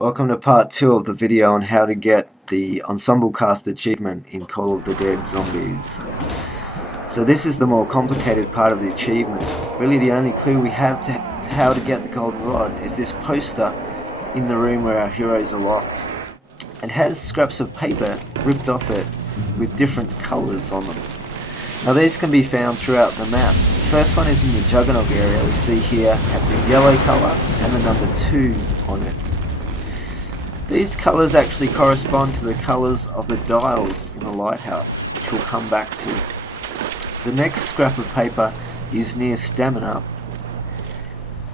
Welcome to part 2 of the video on how to get the Ensemble Cast achievement in Call of the Dead Zombies. So this is the more complicated part of the achievement. Really the only clue we have to how to get the golden rod is this poster in the room where our heroes are locked. It has scraps of paper ripped off it with different colours on them. Now these can be found throughout the map. The first one is in the Juggernaut area. We see here has a yellow colour and the number 2 on it. These colours actually correspond to the colours of the dials in the lighthouse, which we'll come back to. The next scrap of paper is near stamina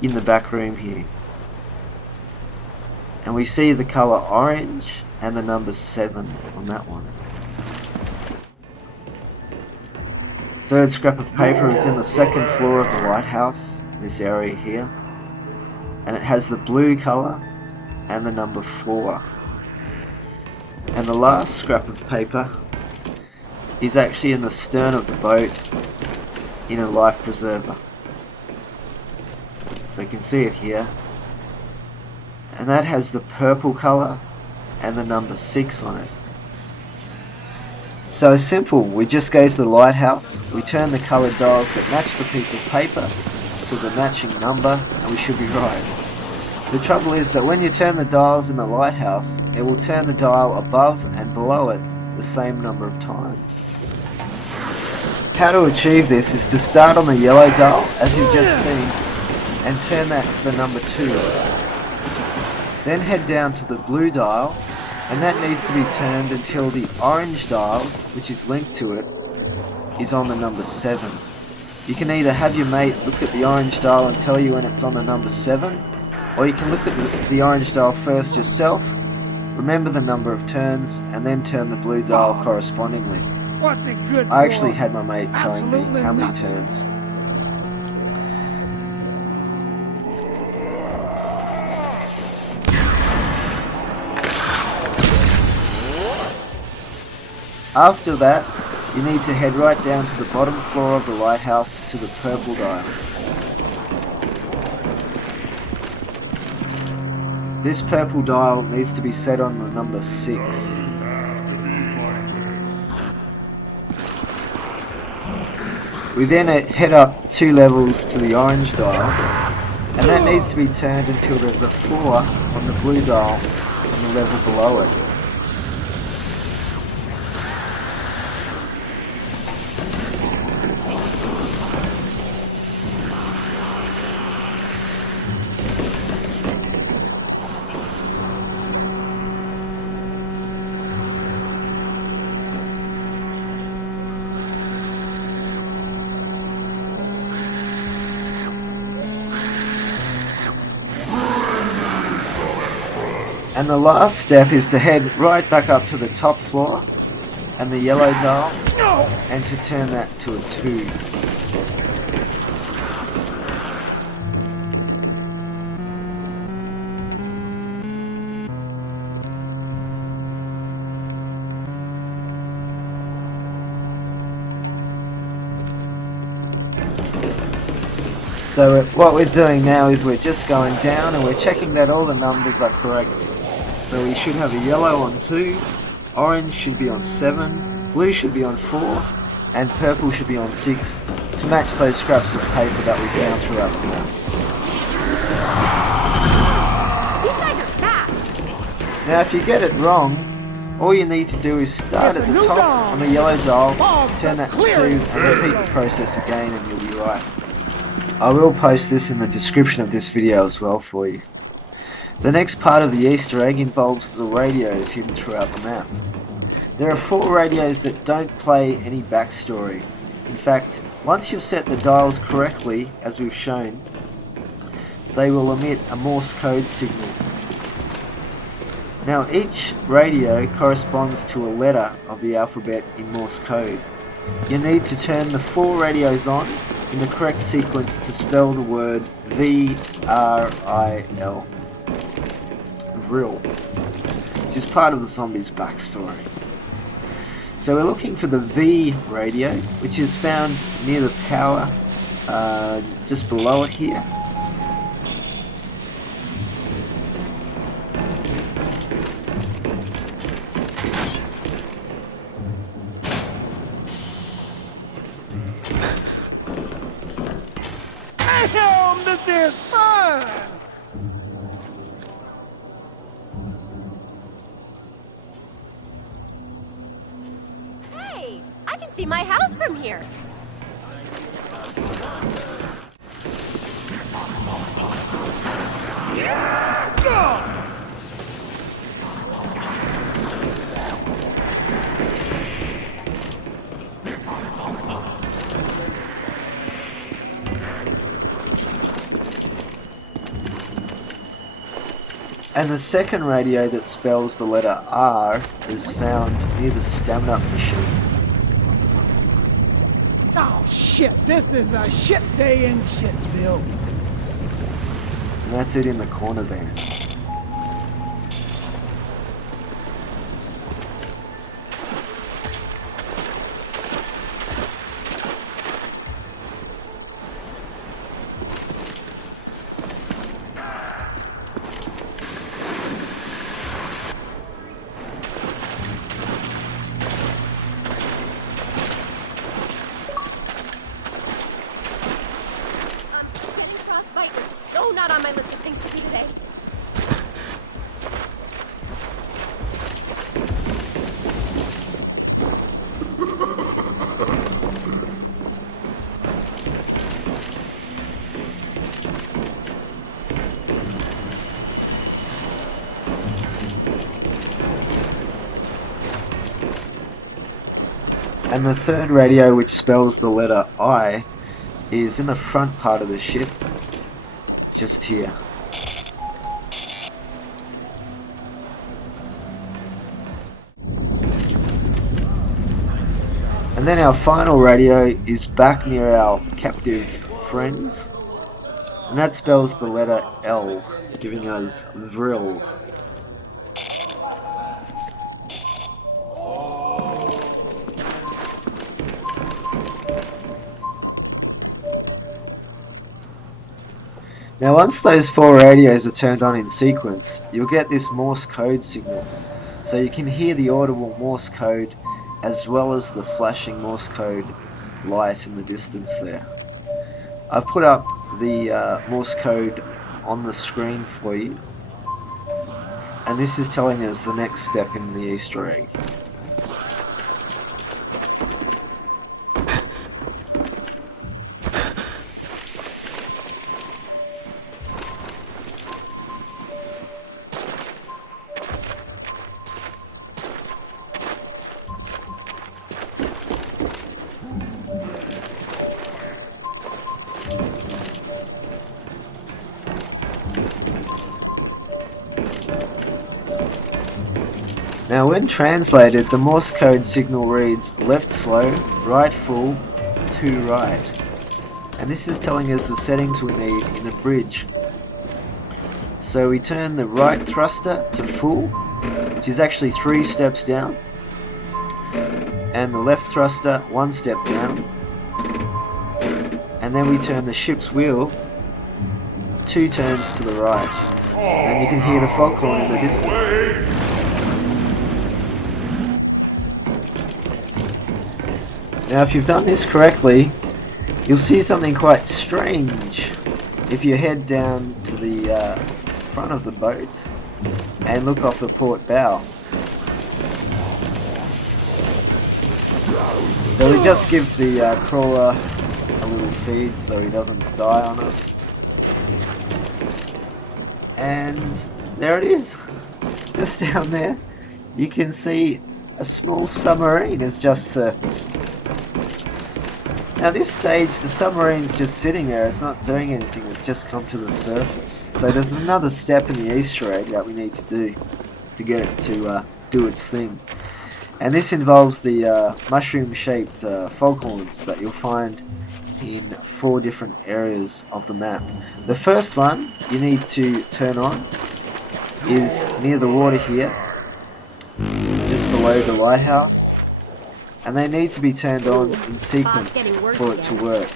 in the back room here. And we see the colour orange and the number 7 on that one. Third scrap of paper is in the second floor of the lighthouse, this area here. And it has the blue colour and the number 4. And the last scrap of paper is actually in the stern of the boat in a life preserver. So you can see it here. And that has the purple colour and the number 6 on it. So simple, we just go to the lighthouse, we turn the coloured dials that match the piece of paper to the matching number, and we should be right. The trouble is that when you turn the dials in the lighthouse, it will turn the dial above and below it the same number of times. How to achieve this is to start on the yellow dial, as you've just seen, and turn that to the number 2. Then head down to the blue dial, and that needs to be turned until the orange dial, which is linked to it, is on the number 7. You can either have your mate look at the orange dial and tell you when it's on the number 7, or you can look at the orange dial first yourself, remember the number of turns, and then turn the blue dial correspondingly. What's it good I for? actually had my mate telling me how many turns. After that, you need to head right down to the bottom floor of the lighthouse to the purple dial. This purple dial needs to be set on the number 6. We then head up 2 levels to the orange dial, and that needs to be turned until there's a 4 on the blue dial on the level below it. And the last step is to head right back up to the top floor and the yellow dial, and to turn that to a 2. So what we're doing now is we're just going down and we're checking that all the numbers are correct. So we should have a yellow on 2, orange should be on 7, blue should be on 4, and purple should be on 6 to match those scraps of paper that we found throughout the map. These guys are fast. Now if you get it wrong, all you need to do is start at the top on the yellow dial, turn that to 2, and repeat the process again, and you'll be right. I will post this in the description of this video as well for you. The next part of the Easter egg involves the radios hidden throughout the map. There are 4 radios that don't play any backstory. In fact, once you've set the dials correctly, as we've shown, they will emit a Morse code signal. Now each radio corresponds to a letter of the alphabet in Morse code. You need to turn the 4 radios on in the correct sequence to spell the word V-R-I-L. Vril, which is part of the zombies' backstory. So we're looking for the V radio, which is found near the power, just below it here. Hey, I can see my house from here. And the second radio that spells the letter R is found near the stamina machine. Oh shit, this is a shit day in Shitsville. And that's it in the corner there. Getting frostbite is so not on my list of things to do today. And the third radio, which spells the letter I, is in the front part of the ship, just here. And then our final radio is back near our captive friends, and that spells the letter L, giving us Vril. Now once those 4 radios are turned on in sequence, you'll get this Morse code signal. So you can hear the audible Morse code as well as the flashing Morse code light in the distance there. I've put up the Morse code on the screen for you, and this is telling us the next step in the Easter egg. Now when translated, the Morse code signal reads left slow, right full, to right. And this is telling us the settings we need in a bridge. So we turn the right thruster to full, which is actually 3 steps down, and the left thruster 1 step down, and then we turn the ship's wheel 2 turns to the right, and you can hear the foghorn in the distance. Now if you've done this correctly, you'll see something quite strange if you head down to the front of the boat and look off the port bow. So we just give the crawler a little feed so he doesn't die on us. And there it is, just down there. You can see a small submarine has just surfaced. Now this stage, the submarine's just sitting there, it's not doing anything, it's just come to the surface. So there's another step in the Easter egg that we need to do to get it to do its thing. And this involves the mushroom-shaped foghorns that you'll find in 4 different areas of the map. The first one you need to turn on is near the water here, just below the lighthouse. And they need to be turned on in sequence for it to work.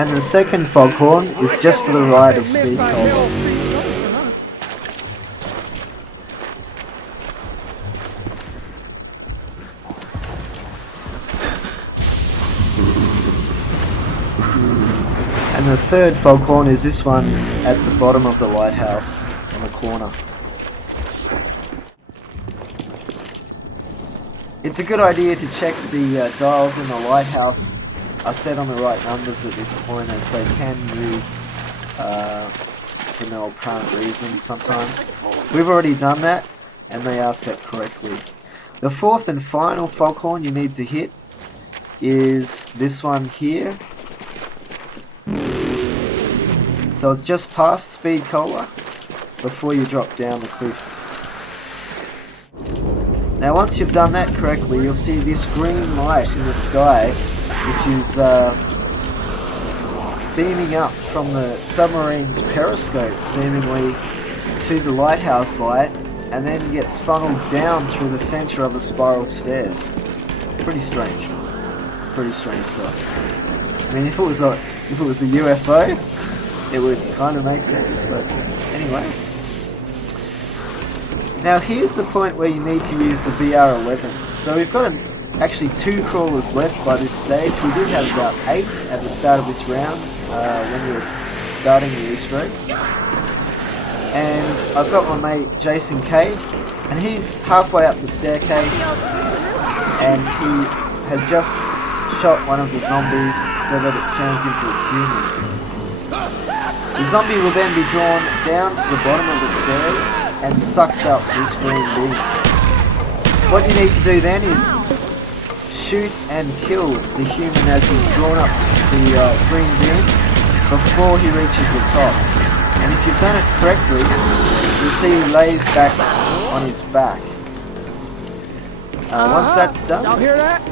And the second foghorn is just to the right of Speed Cola. And the third foghorn is this one at the bottom of the lighthouse on the corner. It's a good idea to check the dials in the lighthouse are set on the right numbers at this point, as they can move for no apparent reason sometimes. We've already done that, and they are set correctly. The fourth and final foghorn you need to hit is this one here. So it's just past Speed Cola before you drop down the cliff. Now once you've done that correctly, you'll see this green light in the sky, which is beaming up from the submarine's periscope seemingly to the lighthouse light, and then gets funneled down through the center of the spiral stairs. Pretty strange. Pretty strange stuff. I mean, if it was a UFO, it would kind of make sense, but anyway. Now here's the point where you need to use the VR11. So we've got actually 2 crawlers left by this stage. We did have about 8 at the start of this round when we were starting the Easter egg. And I've got my mate Jason K, and he's halfway up the staircase, and he has just shot one of the zombies so that it turns into a human. The zombie will then be drawn down to the bottom of the stairs and sucked up this green beam. What you need to do then is shoot and kill the human as he's drawn up the green beam before he reaches the top. And if you've done it correctly, you'll see he lays back on his back. Once that's done, Y'all hear that?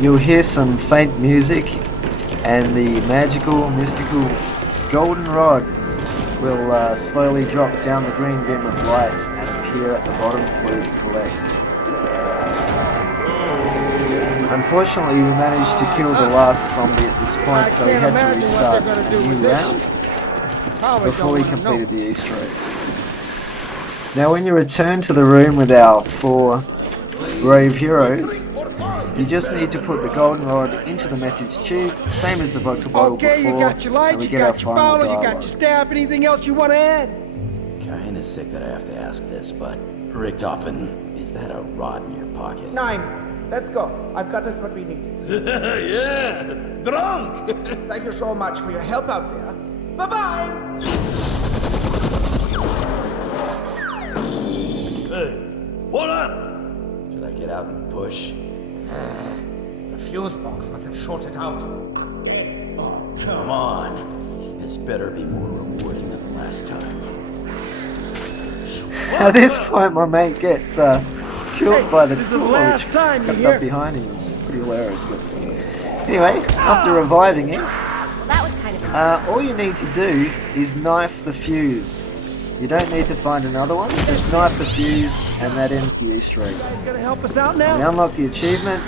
you'll hear some faint music, and the magical, mystical golden rod will slowly drop down the green beam of light and appear at the bottom for you to collect. Unfortunately, we managed to kill the last zombie at this point, so we had to restart a new round before we completed the Easter egg. Now when you return to the room with our 4 brave heroes, you just need to put the golden rod into the message tube, same as the vodka bottle before, you got your lights, and we you get our got your final bottle, you dialogue. got your staff. Anything else you want to add? Kinda sick that I have to ask this, but Richtofen, is that a rod in your pocket? 9. Let's go. I've got us what we need. Yeah, drunk! Thank you so much for your help out there. Bye-bye! Hey, what up? Should I get out and push? The fuse box must have shorted out. Oh, come on. This better be more rewarding than the last time. At this point, my mate gets killed by the this is the crawler last which time you crept hear- up behind him. It's pretty hilarious. But anyway, after reviving him, Well, that was kind of all you need to do is knife the fuse. You don't need to find another one, just knife the fuse, and that ends the Easter egg. You guys gonna help us out We now? unlock the achievement.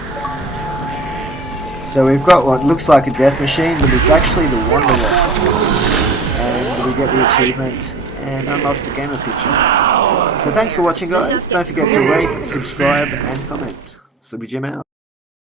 So we've got what looks like a death machine, but it's actually the Wonder Lock. And we get the achievement and unlock the gamer picture. So thanks for watching, guys. Don't forget to rate, subscribe, and comment. Subby Jim out.